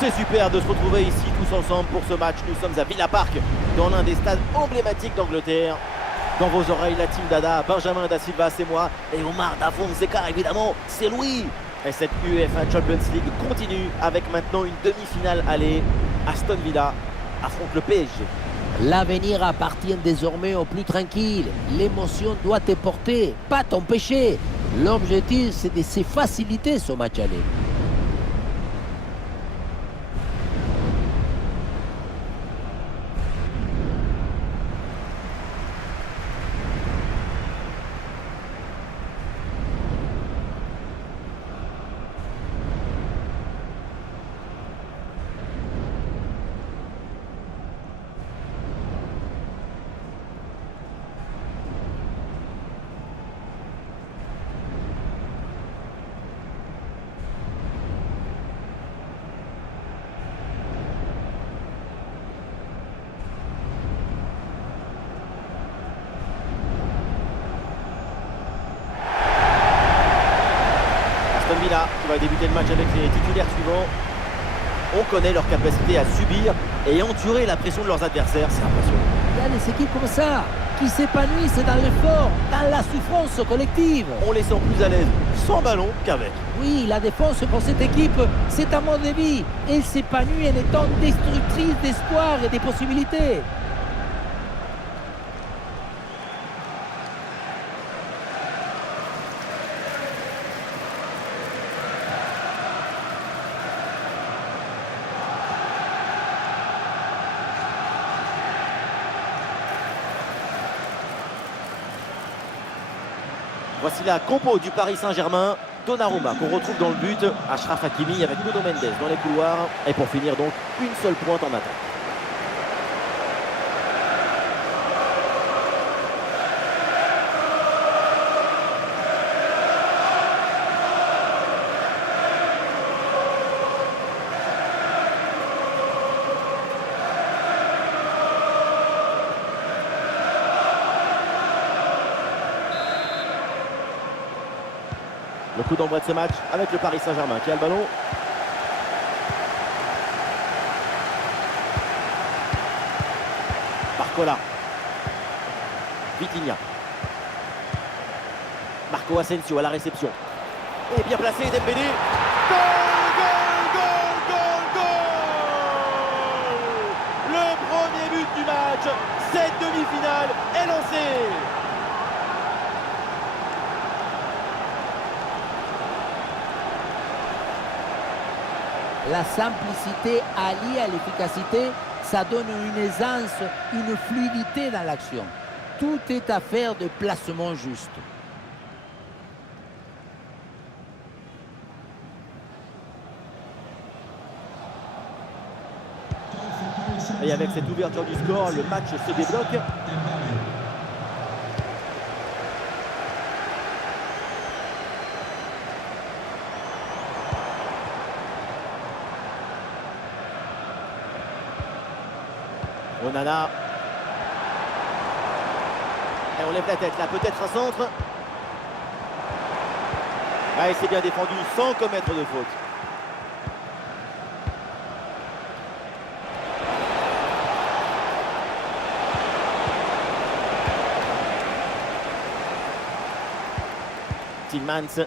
C'est super de se retrouver ici tous ensemble pour ce match. Nous sommes à Villa Park, dans l'un des stades emblématiques d'Angleterre. Dans vos oreilles, la team Dada, Benjamin Da Silva, c'est moi. Et Omar Da Fonseca, évidemment, c'est Louis. Et cette UEFA Champions League continue avec maintenant une demi-finale aller. Aston Villa affronte le PSG. L'avenir appartient désormais aux plus tranquilles. L'émotion doit te porter, pas t'empêcher. L'objectif, c'est de se faciliter ce match aller. Aston Villa qui va débuter le match avec les titulaires suivants. On connaît leur capacité à subir et endurer la pression de leurs adversaires, c'est impressionnant. Il y a des équipes comme ça qui s'épanouissent dans l'effort, dans la souffrance collective. On les sent plus à l'aise sans ballon qu'avec. Oui, la défense pour cette équipe, c'est un mode de vie. Elle s'épanouit en étant destructrice d'espoir et des possibilités. Voici la compo du Paris Saint-Germain. Donnarumma qu'on retrouve dans le but, Achraf Hakimi avec Nuno Mendes dans les couloirs. Et pour finir donc, une seule pointe en attaque. Le coup d'envoi de ce match avec le Paris Saint-Germain qui a le ballon. Barcola. Vitinha. Marco Asensio à la réception. Et bien placé Dembélé. Goal, goal, goal, goal, goal. Le premier but du match. Cette demi-finale est lancée. La simplicité alliée à l'efficacité, ça donne une aisance, une fluidité dans l'action. Tout est affaire de placement juste. Et avec cette ouverture du score, le match se débloque. Onana. Et on lève la tête là, peut-être un centre. Ah, et c'est bien défendu sans commettre de faute. Tillmans.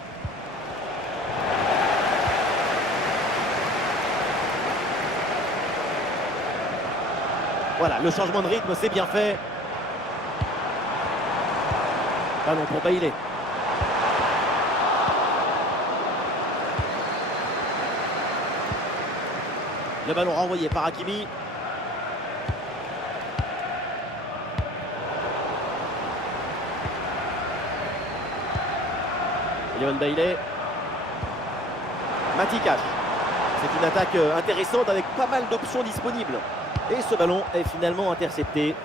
Voilà, le changement de rythme, c'est bien fait. Ballon pour Bailey. Le ballon renvoyé par Hakimi. Leon Bailey. Matikash. C'est une attaque intéressante avec pas mal d'options disponibles. Et ce ballon est finalement intercepté.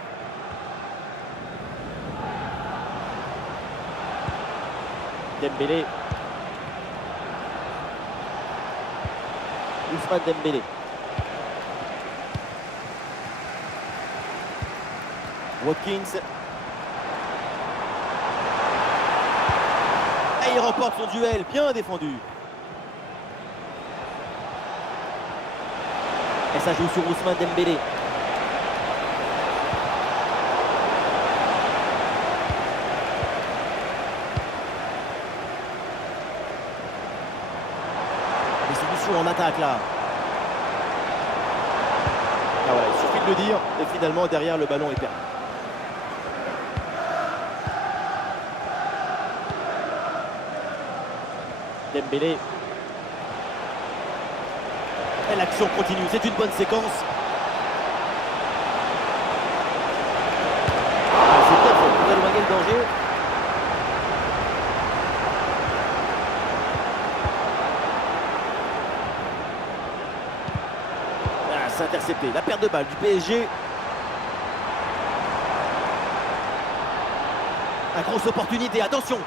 Dembélé. Ousmane Dembélé. Watkins. Et il remporte son duel, bien défendu. Et ça joue sur Ousmane Dembélé. Des solutions en attaque là. Ah voilà, il suffit de le dire. Et finalement, derrière, le ballon est perdu. Dembélé. Et l'action continue, c'est une bonne séquence. Ah, c'est bien fait pour éloigner le danger. Ah, c'est intercepté, la perte de balle du PSG. La grosse opportunité, attention.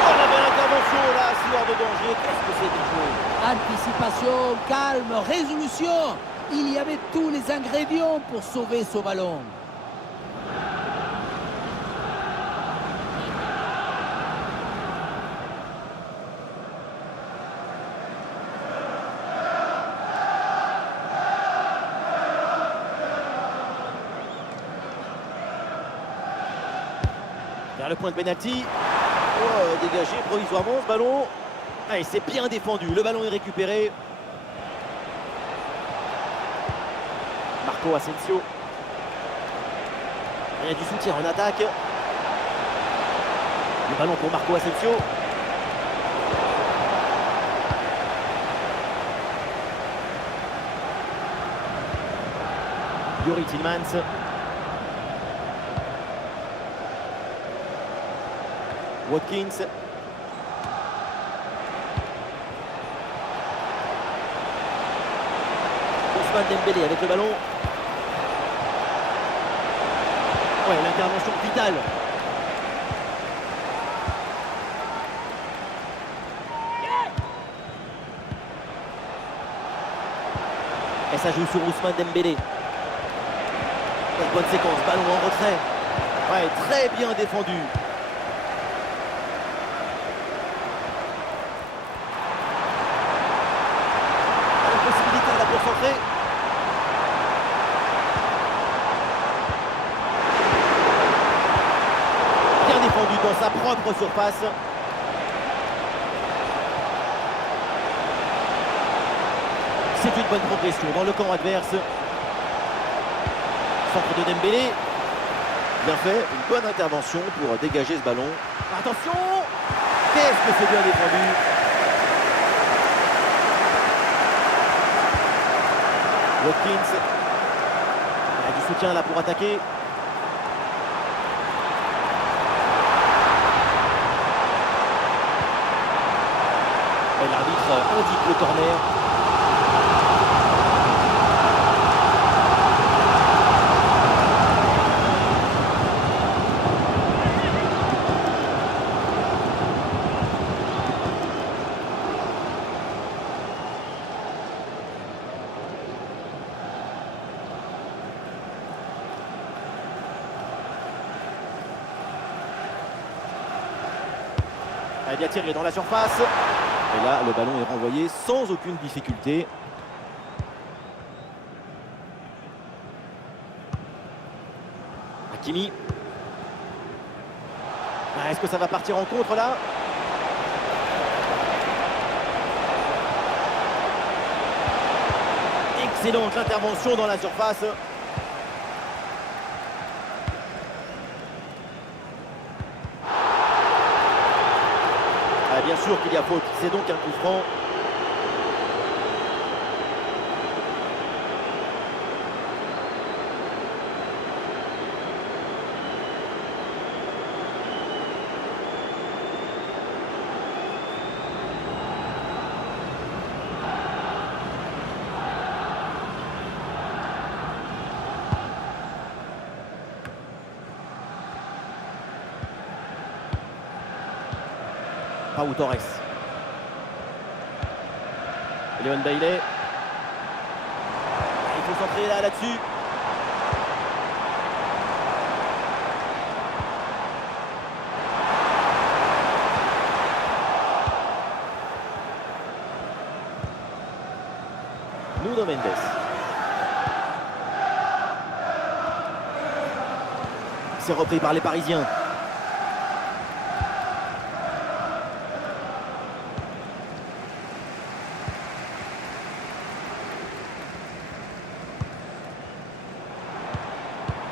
Oh, la belle intervention là, si hors de danger, qu'est-ce que c'est bien joué. Anticipation, calme, résolution. Il y avait tous les ingrédients pour sauver ce ballon. Vers le point de pénalty. Oh, dégagé provisoirement ce ballon. Ah, et c'est bien défendu. Le ballon est récupéré. Marco Asensio. Il y a du soutien en attaque. Le ballon pour Marco Asensio. Youri Tillmans. Watkins. Ousmane Dembélé avec le ballon. Ouais, l'intervention vitale. Et ça joue sur Ousmane Dembélé. Une bonne séquence, ballon en retrait. Ouais, très bien défendu. Possibilité là pour centrer. Bien défendu dans sa propre surface. C'est une bonne progression dans le camp adverse. Centre de Dembélé. Bien fait, une bonne intervention pour dégager ce ballon. Attention! Qu'est-ce que c'est bien défendu! Watkins. Il y a du soutien là pour attaquer. Et l'arbitre indique le corner. Il a tiré dans la surface. Et là, le ballon est renvoyé sans aucune difficulté. Hakimi. Est-ce que ça va partir en contre là? Excellente intervention dans la surface. Bien sûr qu'il y a faute, c'est donc un coup franc. Pau Torres. Léon Bailey. Il faut centrer là-dessus. Nuno Mendes. C'est repris par les Parisiens.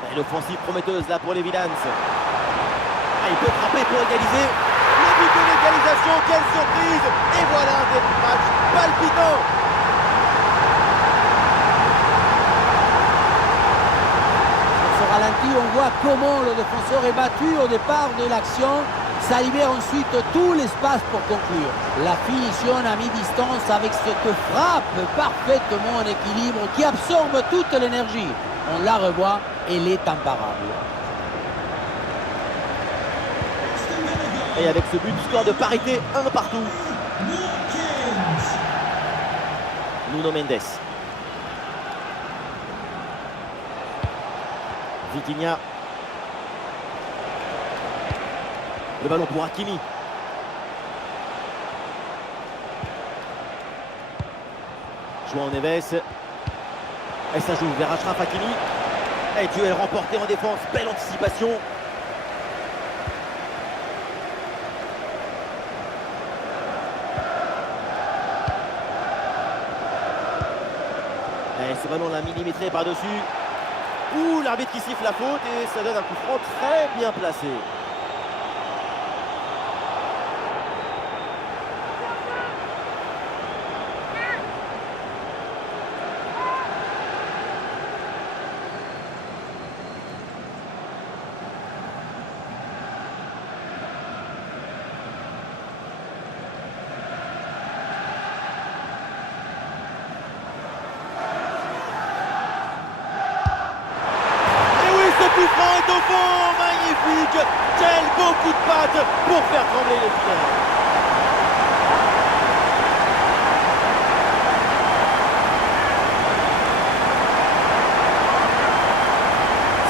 Et l'offensive prometteuse là pour les Villans. Ah, il peut frapper pour égaliser. Le but de l'égalisation, quelle surprise! Et voilà un début de match palpitant. Ralenti, on voit comment le défenseur est battu au départ de l'action. Ça libère ensuite tout l'espace pour conclure. La finition à mi-distance avec cette frappe parfaitement en équilibre qui absorbe toute l'énergie. On la revoit, elle est imparable. Et avec ce but, score de parité, 1 partout. Nuno Mendes. Vitinha. Le ballon pour Hakimi. João Neves. Et ça joue vers Achraf Hakimi. Et duel remporté en défense. Belle anticipation. Et ce ballon l'a millimétré par-dessus. Ouh, l'arbitre qui siffle la faute et ça donne un coup franc très bien placé. Coup franc est au fond, magnifique! Quel beau coup de patte pour faire trembler les filets.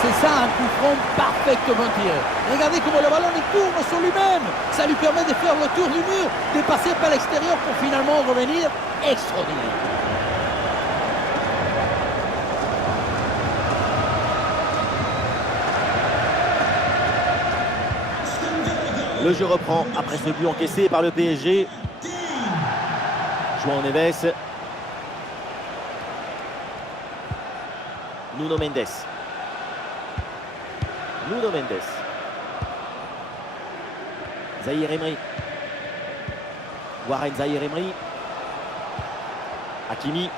C'est ça, un coup franc parfaitement tiré. Regardez comment le ballon tourne sur lui-même. Ça lui permet de faire le tour du mur, de passer par l'extérieur pour finalement revenir. Extraordinaire. Le jeu reprend après ce but encaissé par le PSG. João Neves. Nuno Mendes. Nuno Mendes. Zahir Emery. Warren Zahir Emery. Hakimi.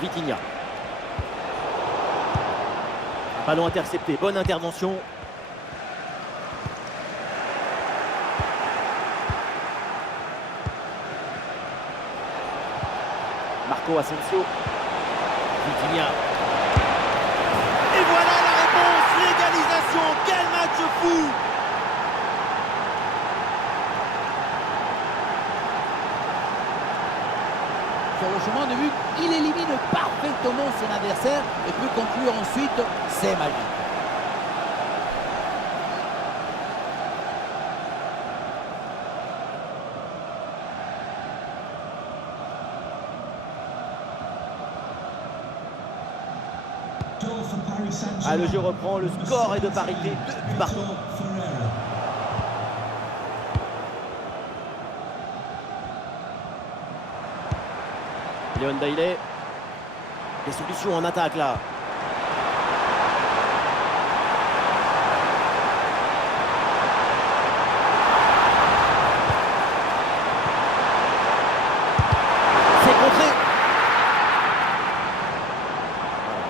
Vitinha. Ballon intercepté, bonne intervention. Marco Asensio. Vitinha. Et voilà la réponse, l'égalisation. Quel match fou! Sur le chemin de but, il élimine parfaitement son adversaire et peut conclure ensuite, c'est magique. Ah, le jeu reprend, le score est de parité, 2 buts partout. Léon Bailey. Des solutions en attaque là. C'est contré.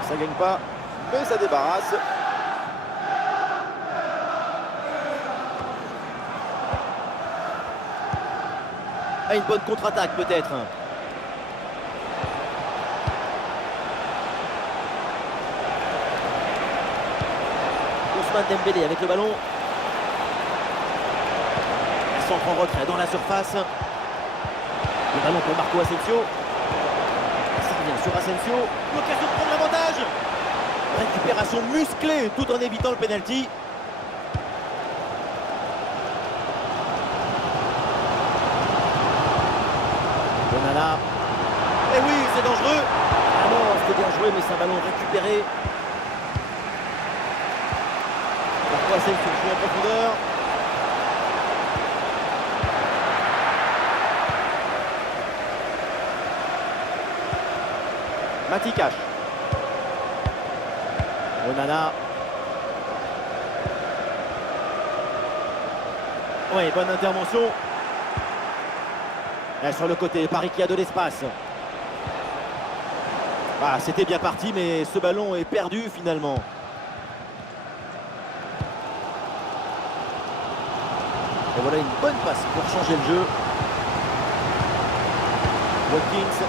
Ça gagne pas, mais ça débarrasse. Ah, une bonne contre-attaque peut-être. Ousmane Dembélé avec le ballon. Elle centre en retrait dans la surface. Le ballon pour Marco Asensio. Ça revient sur Asensio. L'occasion de prendre l'avantage. Récupération musclée tout en évitant le penalty. Bonala. Et oui, c'est dangereux. Ah non, c'était bien joué, mais c'est un ballon récupéré. Marco Asensio joue en profondeur. Matikash. Onana. Oui, bonne intervention. Et sur le côté, Paris qui a de l'espace. Ah, c'était bien parti, mais ce ballon est perdu finalement. Et voilà une bonne passe pour changer le jeu. Watkins.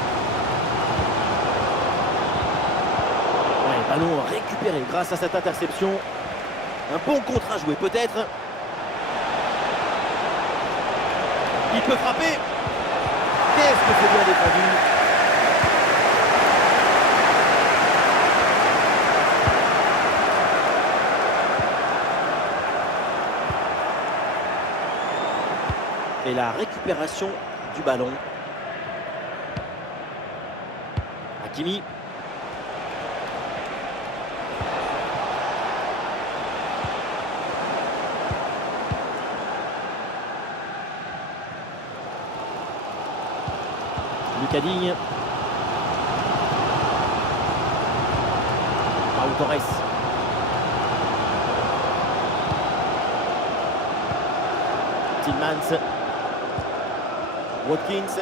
Ouais, ballon récupéré grâce à cette interception. Un bon contre à jouer peut-être. Il peut frapper. Qu'est-ce que c'est bien défendu. Et la récupération du ballon. Hakimi. Lucas Digne. Pau Torres. Tillmans. Watkins.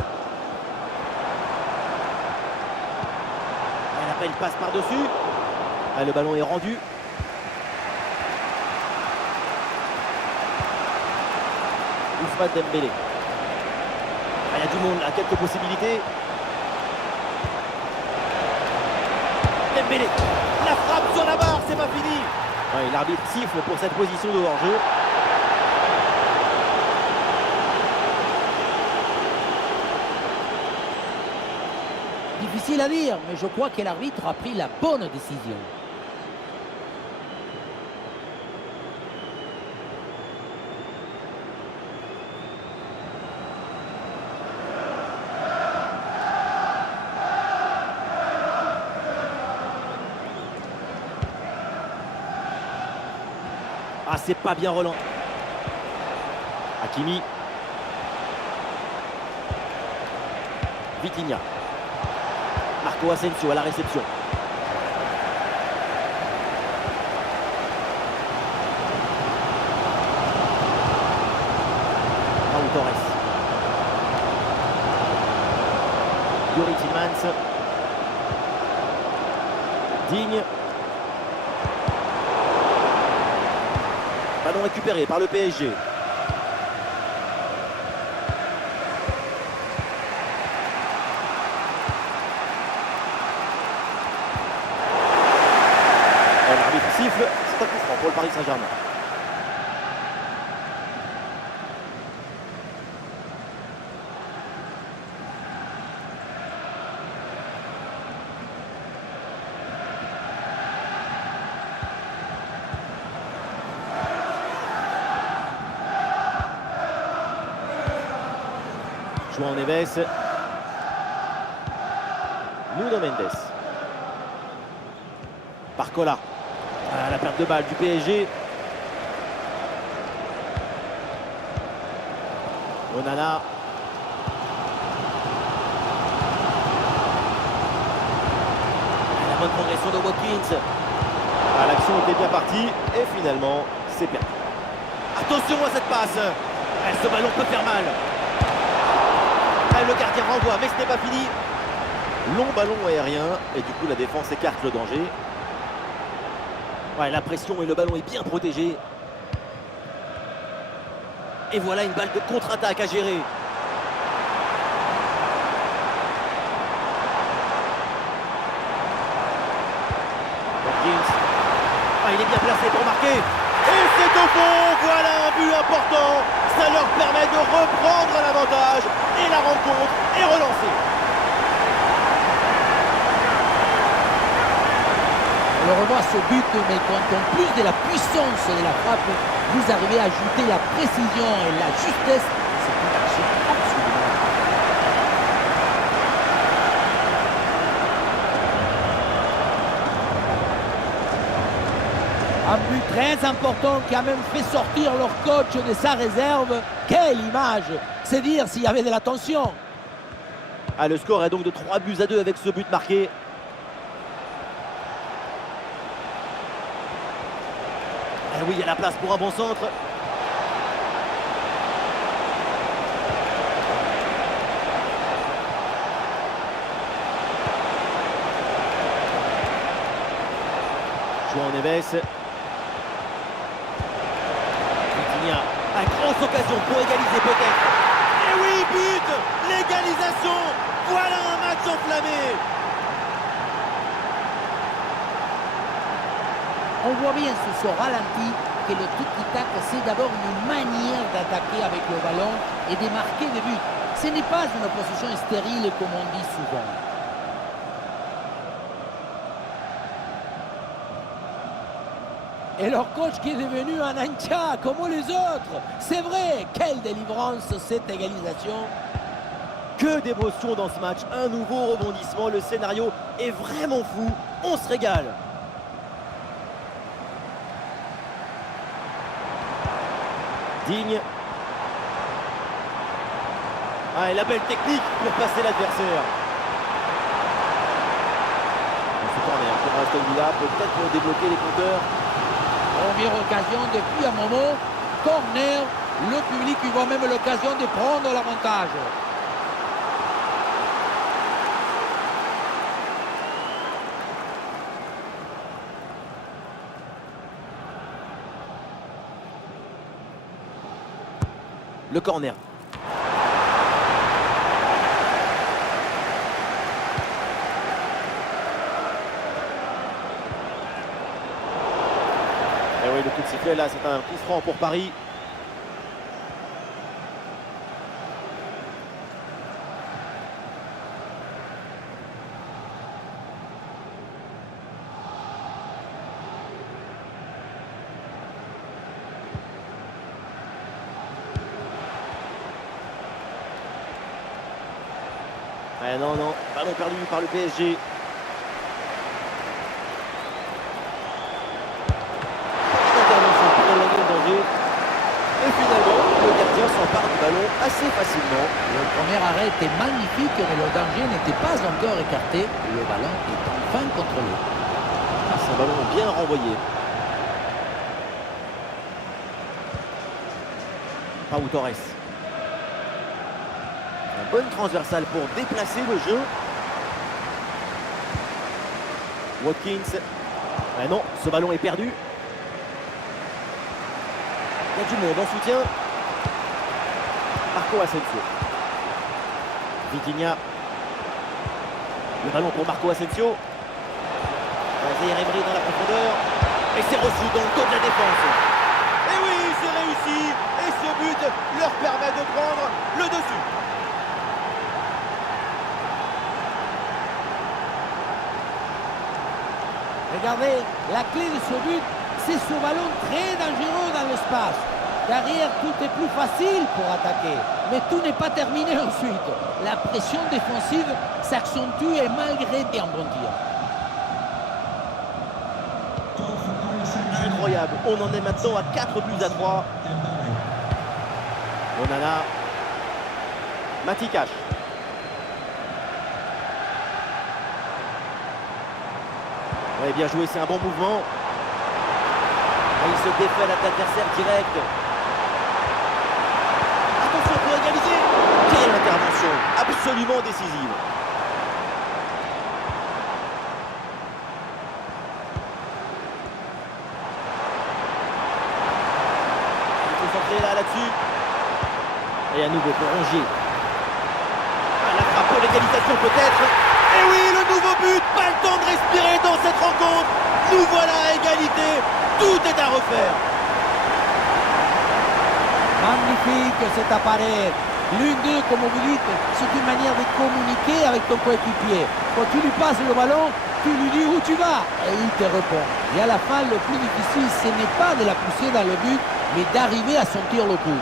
Elle appelle, passe par-dessus. Ah, le ballon est rendu. Ousmane Dembélé. Ah, il y a du monde, là, quelques possibilités. Dembélé. La frappe sur la barre, c'est pas fini. Ouais, l'arbitre siffle pour cette position de hors-jeu. Difficile à dire, mais je crois que l'arbitre a pris la bonne décision. Ah, c'est pas bien Roland. Hakimi. Vitinha. Marco Asensio à la réception. Pau Torres. Youri Tillmans. Digne. Ballon récupéré par le PSG. L'arbitre siffle, c'est un coup franc pour le Paris Saint-Germain. João Neves. Nuno Mendes. Barcola. Ah, la perte de balle du PSG. Onana. La bonne progression de Watkins. Ah, l'action était bien partie et finalement c'est perdu. Attention à cette passe. Ah, ce ballon peut faire mal. Ah, le gardien renvoie mais ce n'est pas fini. Long ballon aérien et du coup la défense écarte le danger. Ouais, la pression et le ballon est bien protégé. Et voilà une balle de contre-attaque à gérer. Watkins. Ah, il est bien placé pour marquer. Et c'est au fond. Voilà un but important. Ça leur permet de reprendre l'avantage. Et la rencontre est relancée. On revoit ce but, mais quand en plus de la puissance de la frappe, vous arrivez à ajouter la précision et la justesse, c'est une action absolument. Un but très important qui a même fait sortir leur coach de sa réserve. Quelle image! C'est dire s'il y avait de la tension. Ah, le score est donc de 3-2 avec ce but marqué. Et oui, il y a la place pour un bon centre. João Neves. Vitinha a grosse occasion pour égaliser peut-être. Et oui, but! L'égalisation! Voilà un match enflammé! On voit bien sous ce ralenti que le tiki-tac, c'est d'abord une manière d'attaquer avec le ballon et de marquer des buts. Ce n'est pas une position stérile comme on dit souvent. Et leur coach qui est devenu un ancha comme les autres. C'est vrai, quelle délivrance cette égalisation. Que d'émotion dans ce match, un nouveau rebondissement, le scénario est vraiment fou, on se régale. Digne. Ah, et la belle technique pour passer l'adversaire. Ce corner pour Aston Villa, peut-être pour débloquer les compteurs. Première occasion depuis un moment, corner, le public il voit même l'occasion de prendre l'avantage. Le corner. Et oui, le coup de sifflet là, c'est un coup franc pour Paris. Eh non, non, ballon perdu par le PSG. Intervention pour éloigner le danger. Et finalement, le gardien s'empare du ballon assez facilement. Le premier arrêt était magnifique, mais le danger n'était pas encore écarté. Le ballon est enfin contrôlé. Ah, c'est un ballon bien renvoyé. Pau Torres. Une bonne transversale pour déplacer le jeu. Watkins. Ah non, ce ballon est perdu. Il y a du monde en soutien. Marco Asensio. Vitinha. Le ballon pour Marco Asensio. Zaïre Emery dans la profondeur. Et c'est reçu dans le dos de la défense. Et oui, c'est réussi. Et ce but leur permet de prendre le dessus. Regardez, la clé de ce but, c'est ce ballon très dangereux dans l'espace. Derrière, tout est plus facile pour attaquer. Mais tout n'est pas terminé ensuite. La pression défensive s'accentue et malgré des rebondir. Incroyable. On en est maintenant à 4-3. Onana. Matikash. Ouais, bien joué, c'est un bon mouvement. Et il se défait l'adversaire direct. Attention pour égaliser. Quelle intervention absolument décisive. Il faut centrer là-dessus. Et à nouveau pour Rongier. Ah, la frappe pour l'égalisation peut-être. Et oui, le nouveau but. Pas le temps de respirer dans cette rencontre. Nous voilà à égalité. Tout est à refaire. Magnifique cet appareil. L'une d'eux, comme vous dites, c'est une manière de communiquer avec ton coéquipier. Quand tu lui passes le ballon, tu lui dis où tu vas et il te répond. Et à la fin, le plus difficile, ce n'est pas de la pousser dans le but, mais d'arriver à sentir le coup.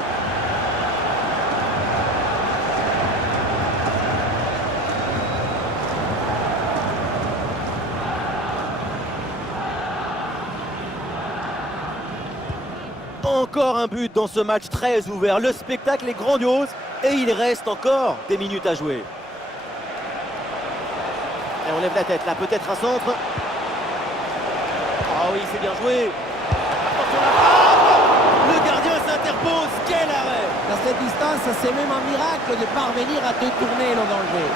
Encore un but dans ce match très ouvert. Le spectacle est grandiose et il reste encore des minutes à jouer. Et on lève la tête là, peut-être un centre. Ah oui, c'est bien joué. Attention la frappe. Le gardien s'interpose. Quel arrêt! À cette distance, c'est même un miracle de parvenir à détourner le danger.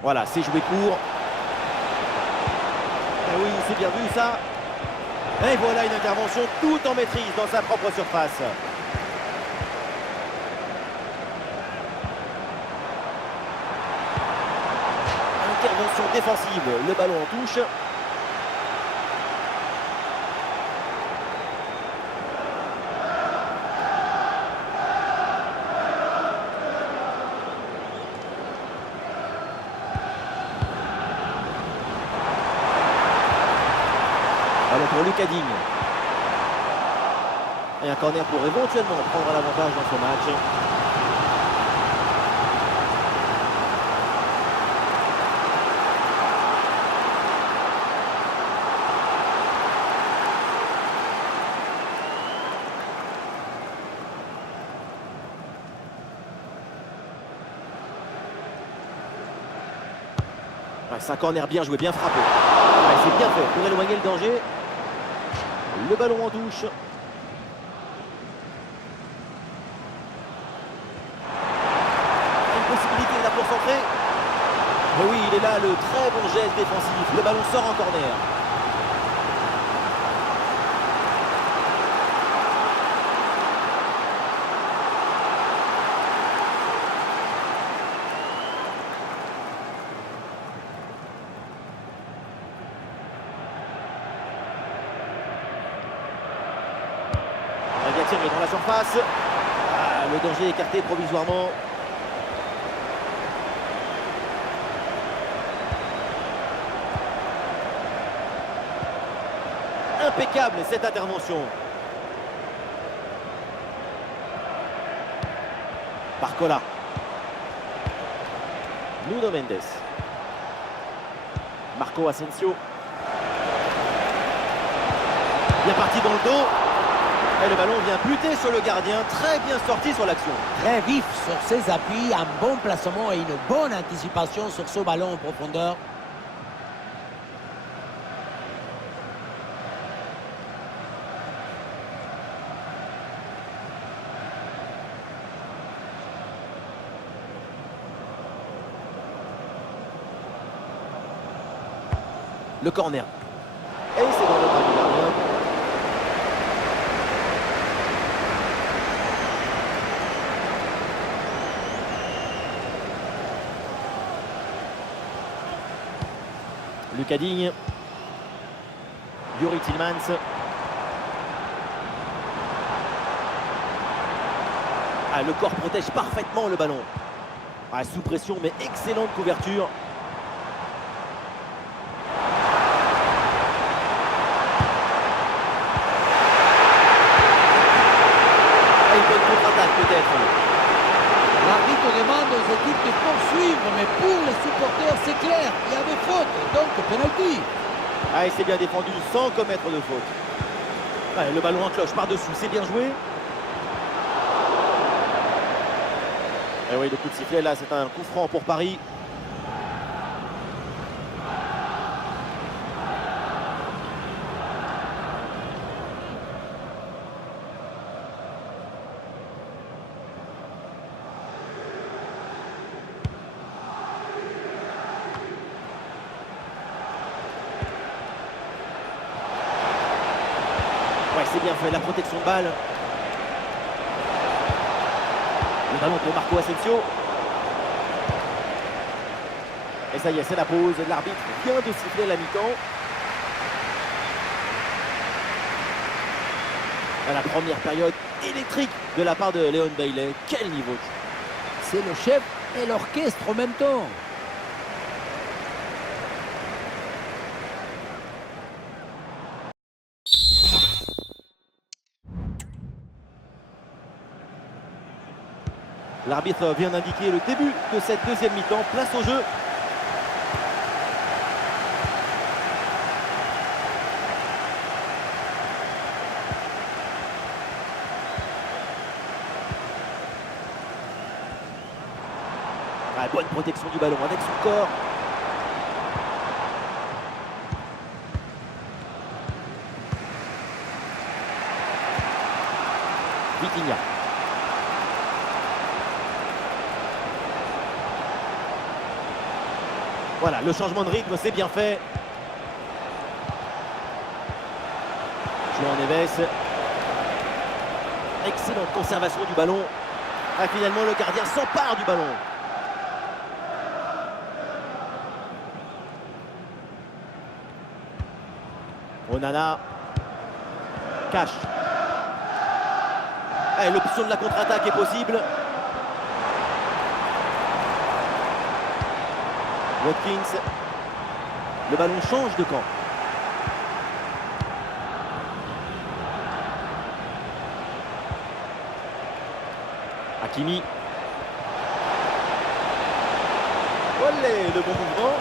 Voilà, c'est joué court. Et oui, c'est bien vu ça. Et voilà une intervention tout en maîtrise dans sa propre surface. Intervention défensive, le ballon en touche. Ballon pour Lucas Digne. Et un corner pour éventuellement prendre l'avantage dans ce match. Ouais, c'est un corner bien joué, bien frappé. Ouais, c'est bien fait pour éloigner le danger. Le ballon en touche. Une possibilité là pour centrer. Mais oui, il est là, le très bon geste défensif. Le ballon sort en corner. Tire dans la surface. Ah, le danger écarté provisoirement. Impeccable cette intervention. Barcola. Nuno Mendes. Marco Asensio. Bien parti dans le dos. Et le ballon vient buter sur le gardien, très bien sorti sur l'action. Très vif sur ses appuis, un bon placement et une bonne anticipation sur ce ballon en profondeur. Le corner. Et c'est dans le bras du gardien. Lucas Digne. Youri Tillmans. Ah, le corps protège parfaitement le ballon. Ah, sous pression, mais excellente couverture. Et une bonne contre-attaque peut-être. L'arbitre demande aux équipes de poursuivre, mais pour les supporters, c'est clair, il y avait faute, donc penalty. Ah, et c'est bien défendu sans commettre de faute. Ouais, le ballon en cloche par-dessus, c'est bien joué. Et oui, le coup de sifflet là, c'est un coup franc pour Paris. Ouais, c'est bien fait, la protection de balle. Le ballon pour Marco Asensio. Et ça y est, c'est la pause. L'arbitre vient de siffler la mi-temps. La première période électrique de la part de Leon Bailey. Quel niveau! C'est le chef et l'orchestre en même temps. L'arbitre vient d'indiquer le début de cette deuxième mi-temps. Place au jeu. Ah, bonne protection du ballon avec son corps. Vitinha. Voilà, le changement de rythme, c'est bien fait. Juan Neves. Excellente conservation du ballon. Ah, finalement, le gardien s'empare du ballon. Onana. Cache. Et l'option de la contre-attaque est possible. Watkins. Le ballon change de camp. Hakimi. Olé, le bon mouvement.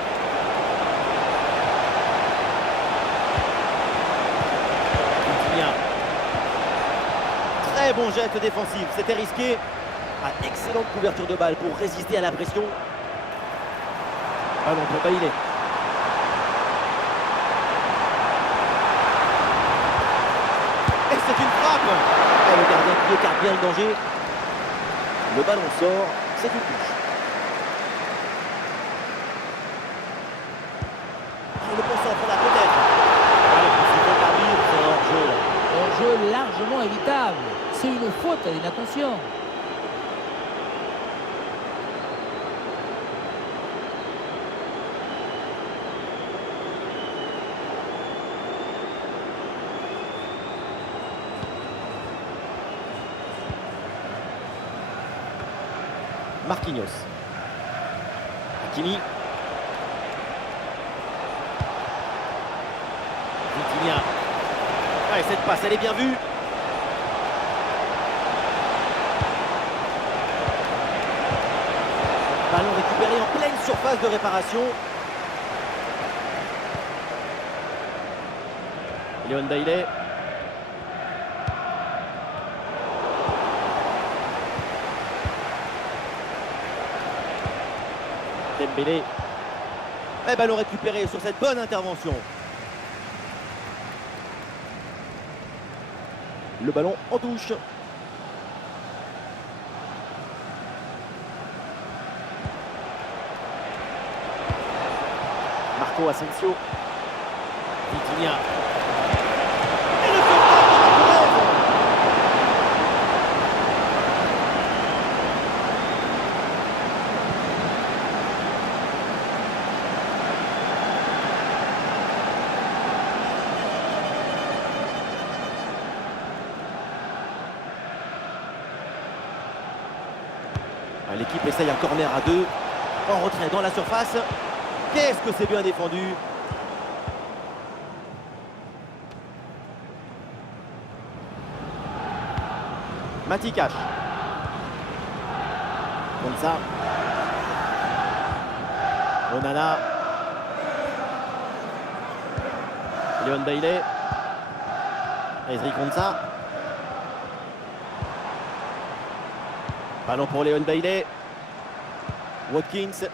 Vitinha. Très bon geste défensif, c'était risqué. Ah, excellente couverture de balle pour résister à la pression. Ballon pour Bailey. Et c'est une frappe. Et le gardien qui écarte bien le danger. Le ballon sort, c'est une touche. Le bon centre là peut-être. Hors-jeu largement évitable. C'est une faute à l'inattention. Marquinhos. Hakimi. Vitinha. Ah, et cette passe, elle est bien vue. Ballon récupéré en pleine surface de réparation. Léon Bailey. Dembélé. Et ballon récupéré sur cette bonne intervention. Le ballon en touche. Marco Asensio. Vitinha. Et le sauvetage de Martinez. L'équipe essaye un corner à deux. En retrait dans la surface. Qu'est-ce que c'est bien défendu. Mati Cash. Comme ça. Onana. Léon Bailey. Ezri Konsa. Ballon pour Léon Bailey. Watkins.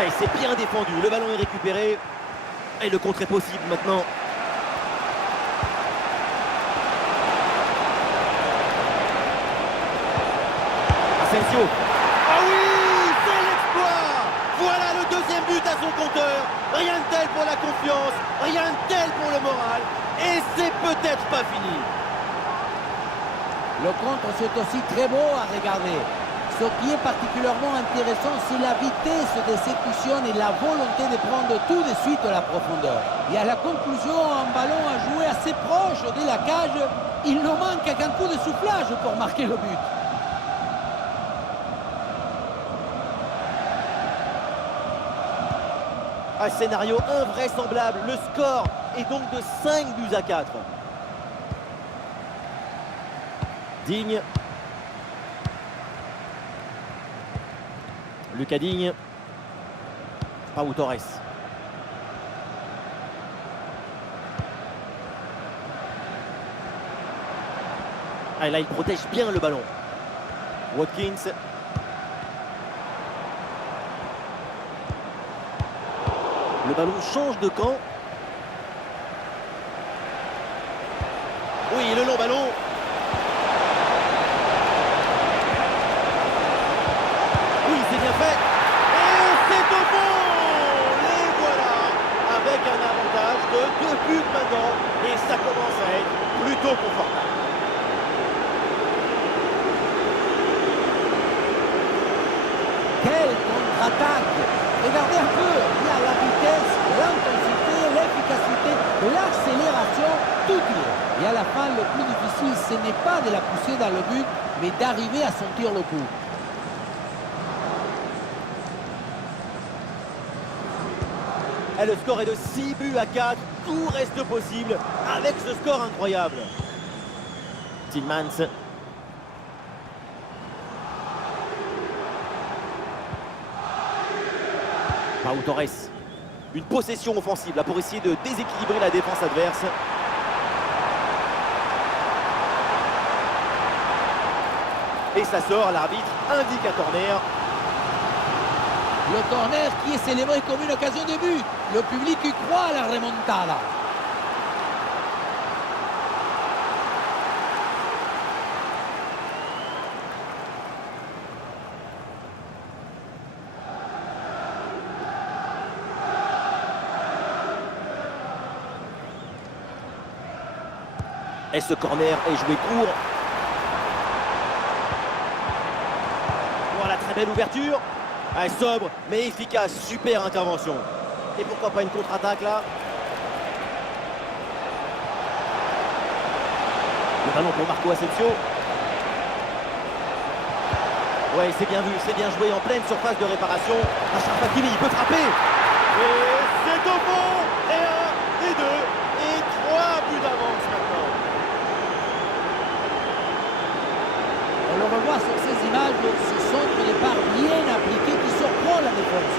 Et c'est bien défendu. Le ballon est récupéré. Et le contre est possible maintenant. Asensio. Ah oui, c'est l'exploit. Voilà le deuxième but à son compteur. Rien de tel pour la confiance. Rien de tel pour le moral. Et c'est peut-être pas fini. Le contre, c'est aussi très beau à regarder. Ce qui est particulièrement intéressant, c'est la vitesse d'exécution et la volonté de prendre tout de suite la profondeur. Et à la conclusion, un ballon à jouer assez proche de la cage, il ne manque qu'un coup de soufflage pour marquer le but. Un scénario invraisemblable. Le score est donc de 5-4. Digne. Lucas Digne. Pau Torres. Ah, et là, il protège bien le ballon. Watkins. Le ballon change de camp. Oui, le long ballon. Oui, c'est bien fait. Et c'est au fond. Les voilà. Avec un avantage de 2 buts maintenant. Et ça commence à être plutôt confortable. Quelle contre-attaque! Regardez un peu, il y a la vitesse, l'intensité, l'efficacité, l'accélération, tout y est. Et à la fin, le plus difficile, ce n'est pas de la pousser dans le but, mais d'arriver à sentir le coup. Et le score est de 6 buts à 4. Tout reste possible avec ce score incroyable. Tillmans. Pau Torres. Une possession offensive là pour essayer de déséquilibrer la défense adverse. Et ça sort, l'arbitre indique un corner. Le corner qui est célébré comme une occasion de but. Le public y croit à la remontada. Et ce corner est joué court. Voilà, très belle ouverture. Ah, sobre, mais efficace. Super intervention. Et pourquoi pas une contre-attaque là? Le ballon pour Marco Asensio. Ouais, c'est bien vu, c'est bien joué en pleine surface de réparation. Achraf Hakimi, il peut frapper. Et c'est au fond. Et 1, et 2, et 3 buts d'avance maintenant. On le revoit sur ces images, ce centre de départ bien appliqué qui surprend la défense.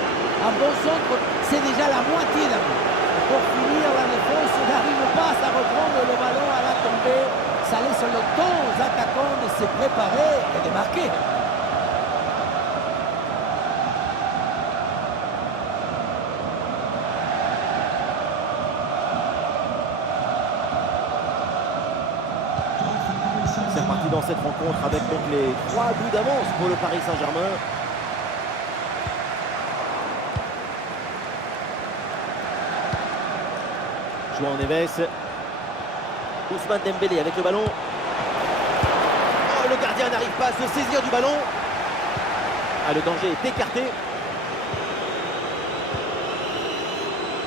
Un bon centre, c'est déjà la moitié d'un but. Pour finir, la défense n'arrive pas à reprendre le ballon à la tombée. Ça laisse le temps aux attaquants de se préparer et de marquer. C'est reparti dans cette rencontre avec donc les 3 buts d'avance pour le Paris Saint-Germain. João Neves. Ousmane Dembélé avec le ballon. Oh, le gardien n'arrive pas à se saisir du ballon. Ah, le danger est écarté.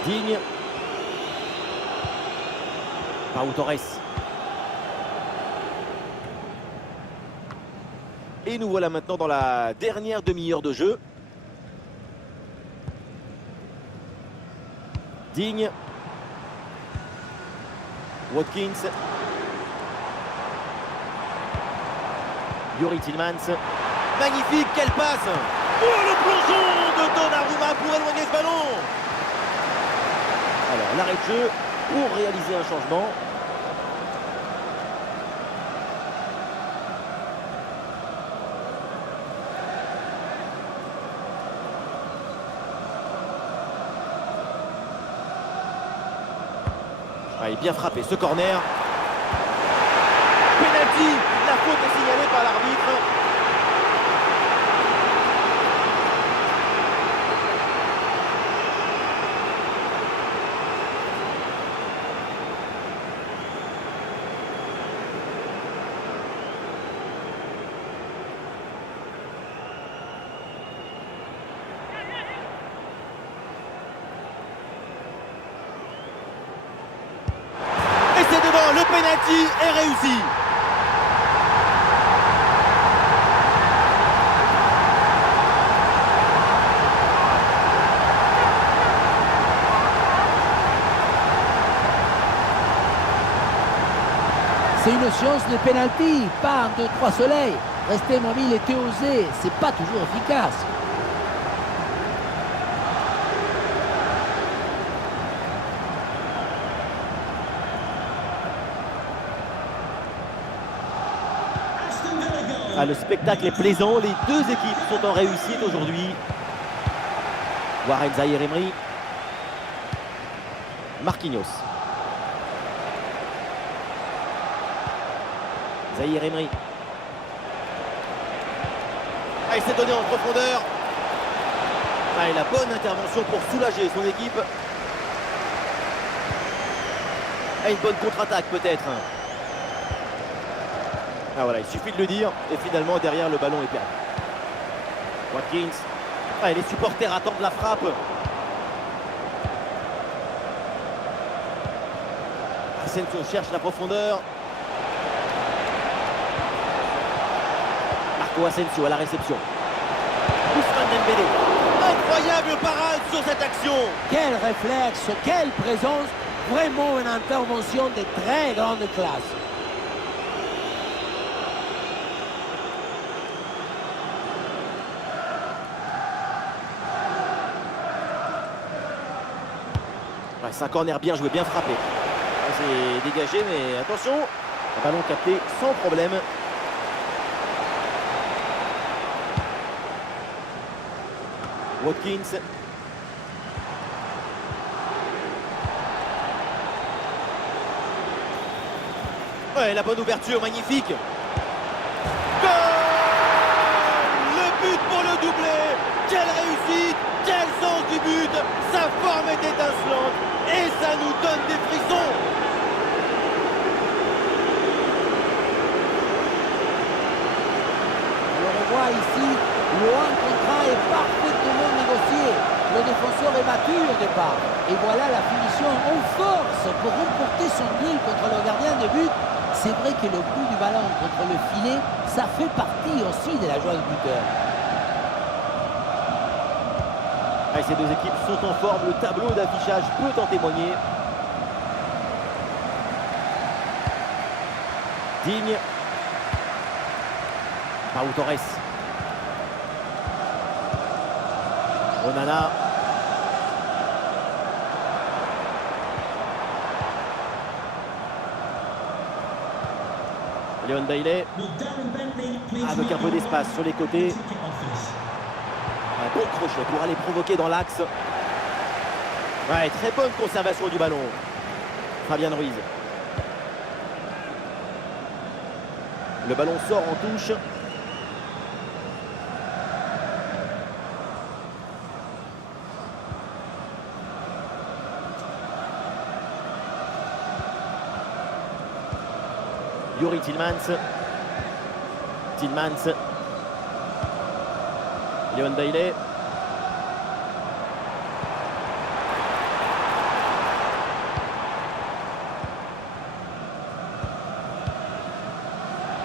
Digne. Pau Torres. Et nous voilà maintenant dans la dernière demi-heure de jeu. Digne. Watkins. Youri Tillmans. Magnifique, quelle passe! Oh, le plongeon de Donnarumma pour éloigner ce ballon! Alors, l'arrêt de jeu pour réaliser un changement. Ah, il est bien frappé, ce corner. Penalty, la faute est signalée par l'arbitre. Et c'est devant, le penalty est réussi. C'est une science de pénalty, pas un 2-3 soleils. Rester mobile et osé, c'est pas toujours efficace. Ah, le spectacle est plaisant, les deux équipes sont en réussite aujourd'hui. Warren Zaïre-Emery. Marquinhos. Zaïre-Emery. Ah, il s'est donné en profondeur. Ah, et la bonne intervention pour soulager son équipe. Ah, une bonne contre-attaque peut-être. Ah voilà, il suffit de le dire. Et finalement, derrière, le ballon est perdu. Watkins. Ah, et les supporters attendent la frappe. Asensio cherche la profondeur. Marco Asensio à la réception. Ousmane Dembélé. Incroyable parade sur cette action. Quel réflexe, quelle présence. Vraiment une intervention de très grande classe. Ouais, c'est un corner bien joué, bien frappé. C'est dégagé, mais attention. Un ballon capté sans problème. Watkins. Ouais, la bonne ouverture, magnifique. Goal! Le but pour le doublé. Quelle réussite, quel sens du but. Sa forme est étincelante et ça nous donne des frissons. On le voit ici, le 1 contre 1 est parfaitement négocié. Le défenseur est battu au départ. Et voilà la finition en force pour remporter son duel contre le gardien de but. C'est vrai que le coup du ballon contre le filet, ça fait partie aussi de la joie du buteur. Ah, ces deux équipes sont en forme, le tableau d'affichage peut en témoigner. Digne. Pau Torres. Onana. Leon Bailey. Avec un peu d'espace sur les côtés. Un bon crochet pour aller provoquer dans l'axe. Ouais, très bonne conservation du ballon. Fabian Ruiz. Le ballon sort en touche. Youri Tillmans. Tillmans. Leon Bailey.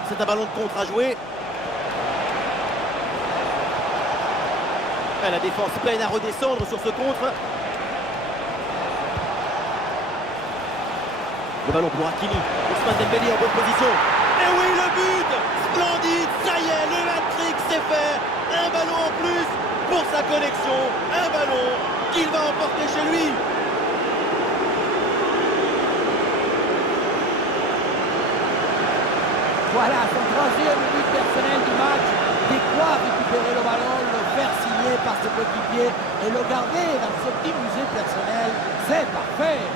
C'est un ballon de contre à jouer. La défense peine à redescendre sur ce contre. Le ballon pour Hakimi. Ousmane Dembélé en bonne position. Et oui, le but! Splendide, ça y est, le hat-trick c'est fait. Un ballon en plus pour sa collection. Un ballon qu'il va emporter chez lui. Voilà son troisième but personnel du match. De quoi récupérer le ballon, le faire signer par ses coéquipiers et le garder dans ce petit musée personnel. C'est parfait.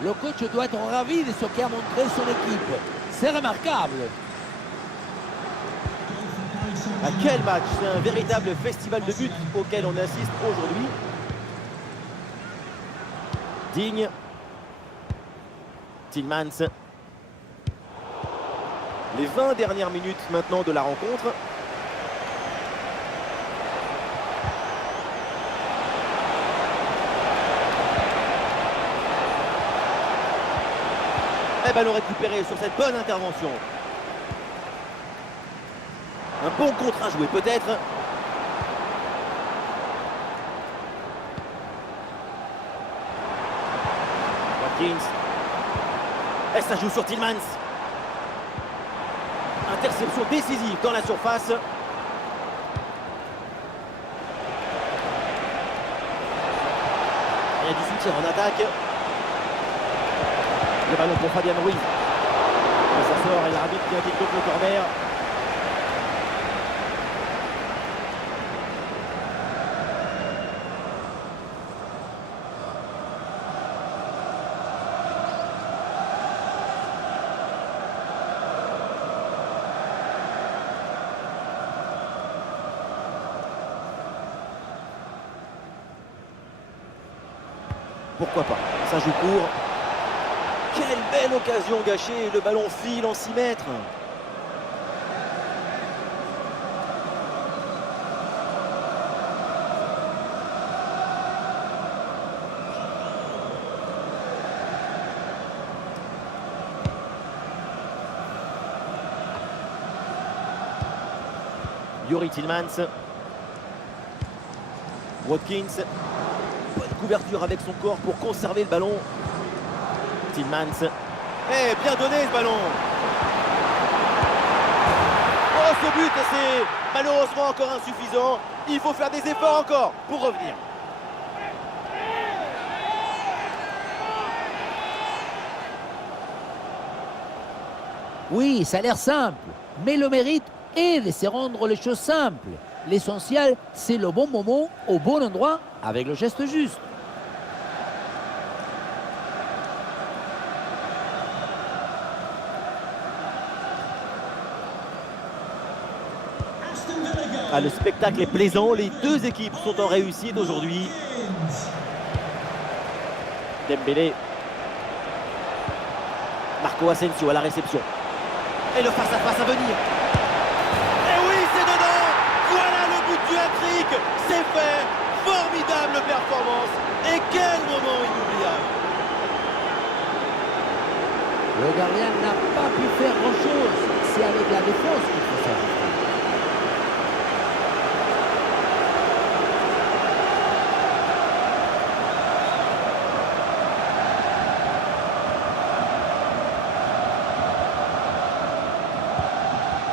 Le coach doit être ravi de ce qu'a montré son équipe. C'est remarquable. Ah, quel match! C'est un véritable festival de buts auquel on assiste aujourd'hui. Digne. Tillmans. Les 20 dernières minutes maintenant de la rencontre. Et ballon récupéré sur cette bonne intervention. Un bon contre à jouer peut-être. Watkins. Et ça joue sur Tillmans. Interception décisive dans la surface. Il y a du soutien en attaque. Le ballon pour Fabian Ruiz. Et ça sort et l'arbitre qui indique donc le corner. Pourquoi pas, ça joue court. Quelle belle occasion gâchée, le ballon file en 6 mètres. Youri Tillmans. Watkins. Bonne couverture avec son corps pour conserver le ballon. Tillmans. Eh, bien donné ce ballon. Oh, ce but, c'est malheureusement encore insuffisant. Il faut faire des efforts encore pour revenir. Oui, ça a l'air simple, mais le mérite est de se rendre les choses simples. L'essentiel, c'est le bon moment, au bon endroit, avec le geste juste. Ah, le spectacle est plaisant, les deux équipes sont en réussite aujourd'hui. Dembélé. Marco Asensio à la réception. Et le face-à-face à venir. Et oui, c'est dedans. Voilà le but du hat-trick. C'est fait. Formidable performance. Et quel moment inoubliable. Le gardien n'a pas pu faire grand-chose. C'est avec la défense qu'il faut s'ajuster.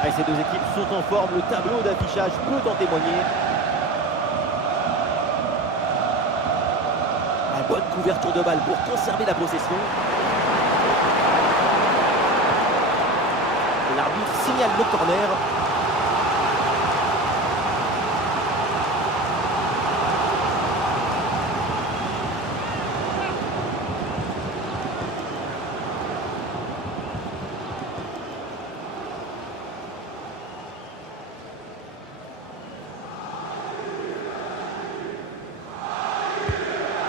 Et ces deux équipes sont en forme, le tableau d'affichage peut en témoigner. Une bonne couverture de balle pour conserver la possession. L'arbitre signale le corner.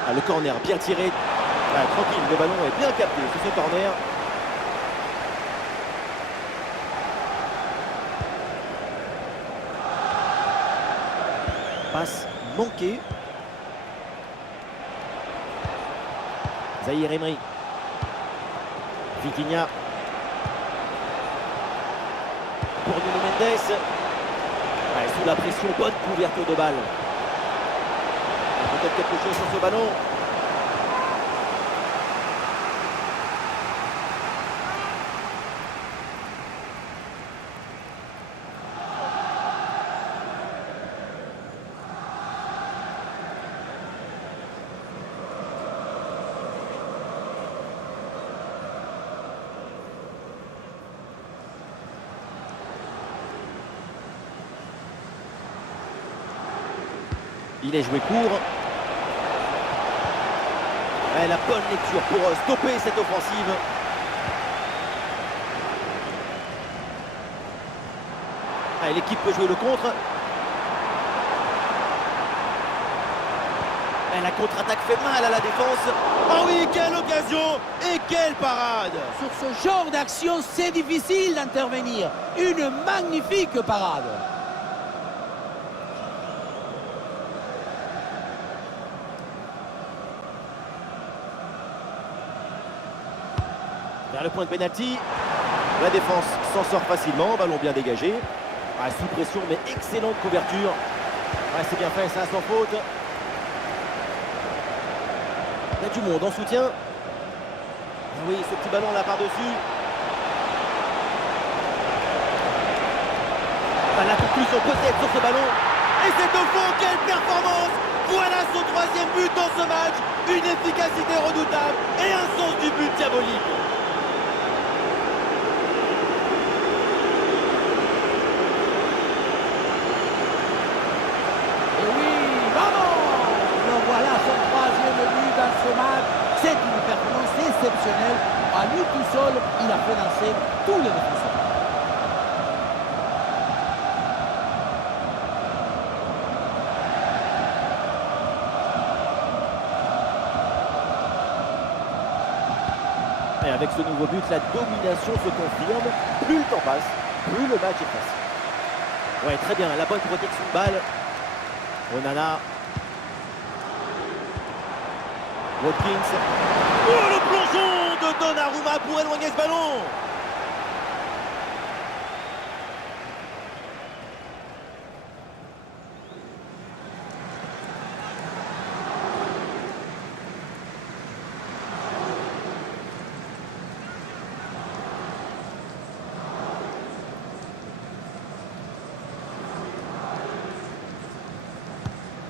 Ah, le corner bien tiré. Ah, tranquille, le ballon est bien capté sur ce corner. Passe manquée. Zahir Emery. Vitinha. Pour Nuno Mendes. Ouais, sous la pression, bonne couverture de balle. Peut-être quelque chose sur ce ballon. Il est joué court. Et la bonne lecture pour stopper cette offensive. Allez, l'équipe peut jouer le contre. Et la contre-attaque fait mal à la défense. Oh oui, quelle occasion et quelle parade! Sur ce genre d'action, c'est difficile d'intervenir. Une magnifique parade. Vers le point de pénalty. La défense s'en sort facilement. Ballon bien dégagé. Ah, sous pression, mais excellente couverture. Ah, c'est bien fait, ça sans faute. Il y a du monde en soutien. Ah oui, ce petit ballon là par-dessus. Ah, la conclusion peut-être sur ce ballon. Et c'est au fond, quelle performance! Voilà son 3e but dans ce match. Une efficacité redoutable et un sens du but diabolique. lancer tous les défenseurs. Et avec ce nouveau but, la domination se confirme. Plus le temps passe, plus le match est facile. Ouais, très bien, la bonne protection de balle. Onana. Watkins. Oh, le plongeon de Donnarumma pour éloigner ce ballon.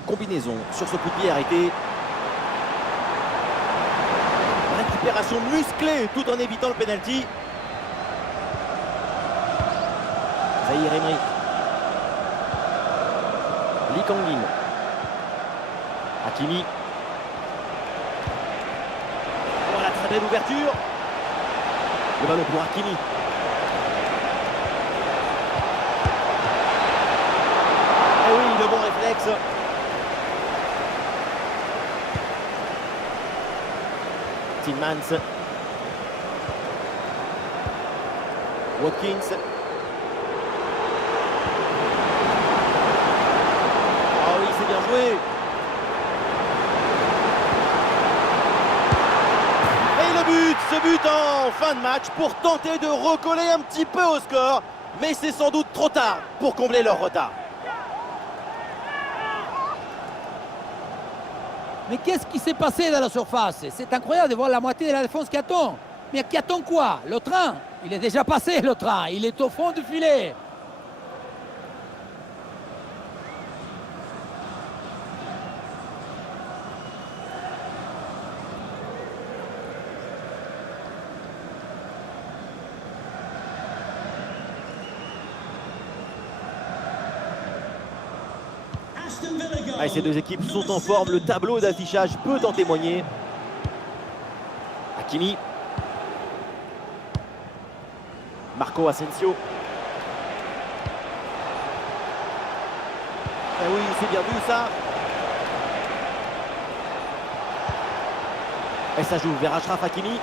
Combinaison sur ce coup de pied arrêté. Récupération musclée tout en évitant le pénalty. Zahir Emery. Lee Kang-in. Hakimi. Oh, la très belle ouverture. Le ballon pour Hakimi. Et oui, le bon réflexe. Tillmans. Watkins. Oh oui, c'est bien joué. Et le but, ce but en fin de match pour tenter de recoller un petit peu au score. Mais c'est sans doute trop tard pour combler leur retard. Mais qu'est-ce qui s'est passé dans la surface? C'est incroyable de voir la moitié de la défense qui attend. Mais qui attend quoi? Le train? Il est déjà passé, le train. Il est au fond du filet. Ah, ces deux équipes sont en forme, le tableau d'affichage peut en témoigner. Hakimi. Marco Asensio. Eh oui, c'est bien vu ça. Et ça joue vers Achraf Hakimi.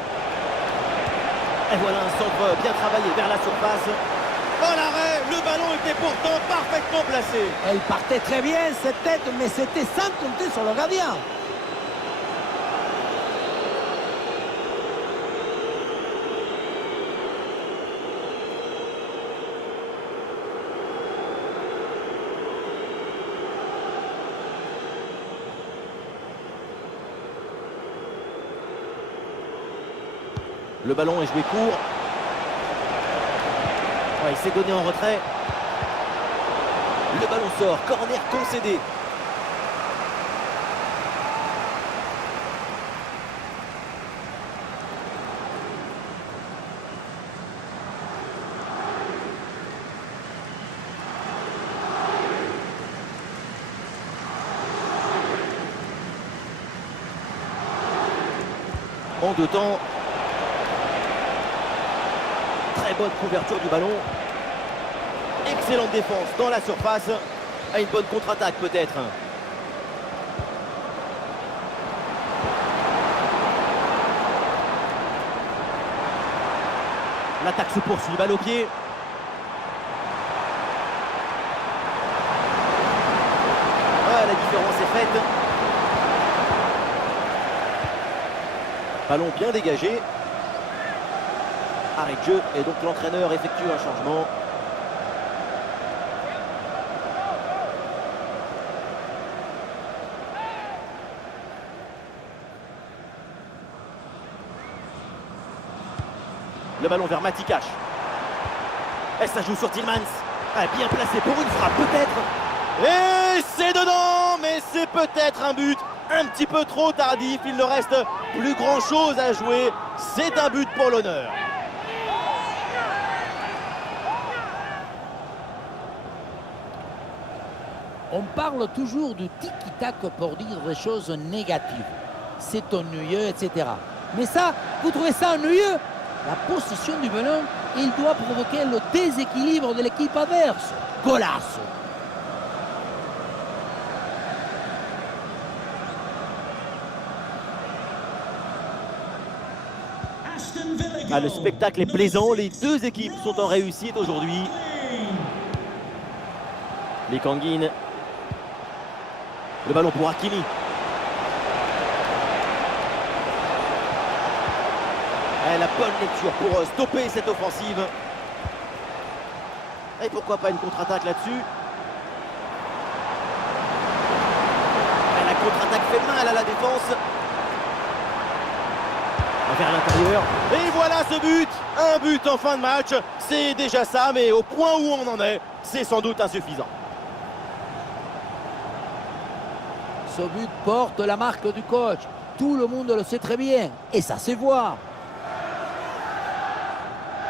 Et voilà un centre bien travaillé vers la surface. Oh l'arrêt, le ballon était pourtant parfaitement placé. Elle partait très bien cette tête, mais c'était sans compter sur le gardien. Le ballon est joué court. Ouais, il s'est donné en retrait. Le ballon sort, corner concédé. En deux temps. Très bonne couverture du ballon. Excellente défense dans la surface. À une bonne contre-attaque peut-être. L'attaque se poursuit, balle au pied. Ah, la différence est faite. Ballon bien dégagé. Arrêt de jeu et donc l'entraîneur effectue un changement. Le ballon vers Matikash. Et ça joue sur Tillmans. Ah, bien placé pour une frappe peut-être. Et c'est dedans, mais c'est peut-être un but un petit peu trop tardif. Il ne reste plus grand chose à jouer. C'est un but pour l'honneur. On parle toujours du tic-tac pour dire des choses négatives. C'est ennuyeux, etc. Mais ça, vous trouvez ça ennuyeux? La possession du ballon, il doit provoquer le déséquilibre de l'équipe adverse. Golasso. Ah, le spectacle est plaisant, les deux équipes sont en réussite aujourd'hui. Les Kanguines. Le ballon pour Hakimi. La bonne lecture pour stopper cette offensive. Et pourquoi pas une contre-attaque là-dessus. La contre-attaque fait mal à la défense. Vers l'intérieur. Et voilà ce but. Un but en fin de match. C'est déjà ça, mais au point où on en est, c'est sans doute insuffisant. Ce but porte la marque du coach. Tout le monde le sait très bien. Et ça se voit.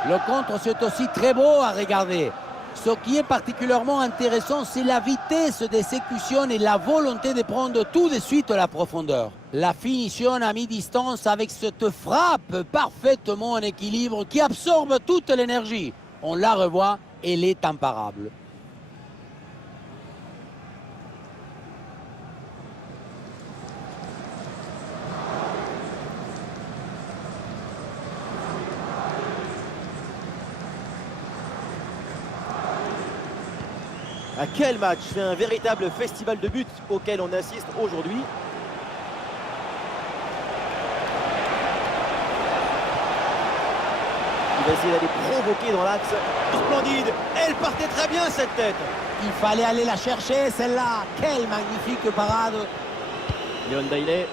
Le contre, c'est aussi très beau à regarder. Ce qui est particulièrement intéressant, c'est la vitesse d'exécution et la volonté de prendre tout de suite la profondeur. La finition à mi-distance avec cette frappe parfaitement en équilibre qui absorbe toute l'énergie. On la revoit, elle est imparable. À quel match! C'est un véritable festival de buts auquel on assiste aujourd'hui. Il va essayer d'aller provoquer dans l'axe. Splendide! Elle partait très bien cette tête! Il fallait aller la chercher celle-là. Quelle magnifique parade! Leon Bailey.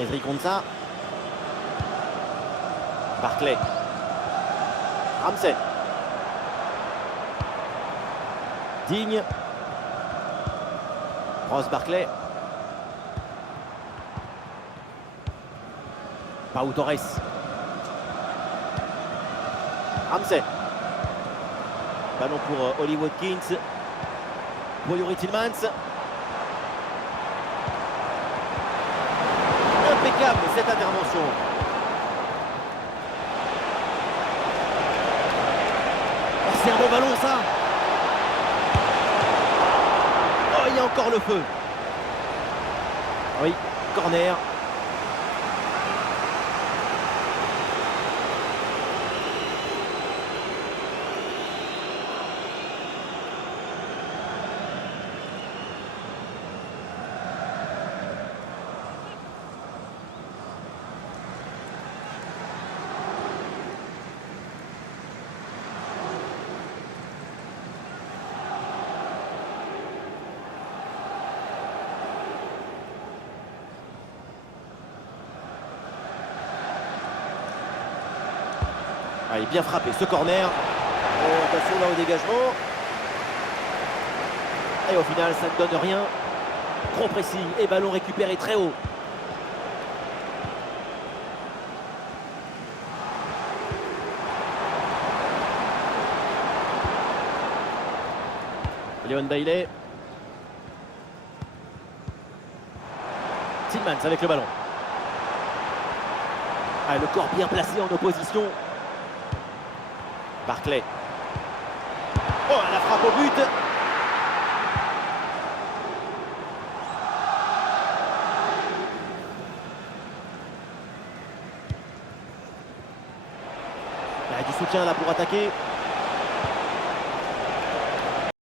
Ezri Konsa. Barclay. Ramsey. Digne. Ross Barclay. Pau Torres. Ramsey. Ballon pour Oli Watkins. Pour Youri Tillmans. Impeccable cette intervention. Oh, c'est un bon ballon ça. Oh, il y a encore le feu. Oui, corner. Allez, bien frappé ce corner. Attention là au dégagement. Et au final, ça ne donne rien. Trop précis et ballon récupéré très haut. Leon Bailey. Tillmans avec le ballon. Ah, le corps bien placé en opposition. Barclay. Oh, la frappe au but. Il y a du soutien là pour attaquer.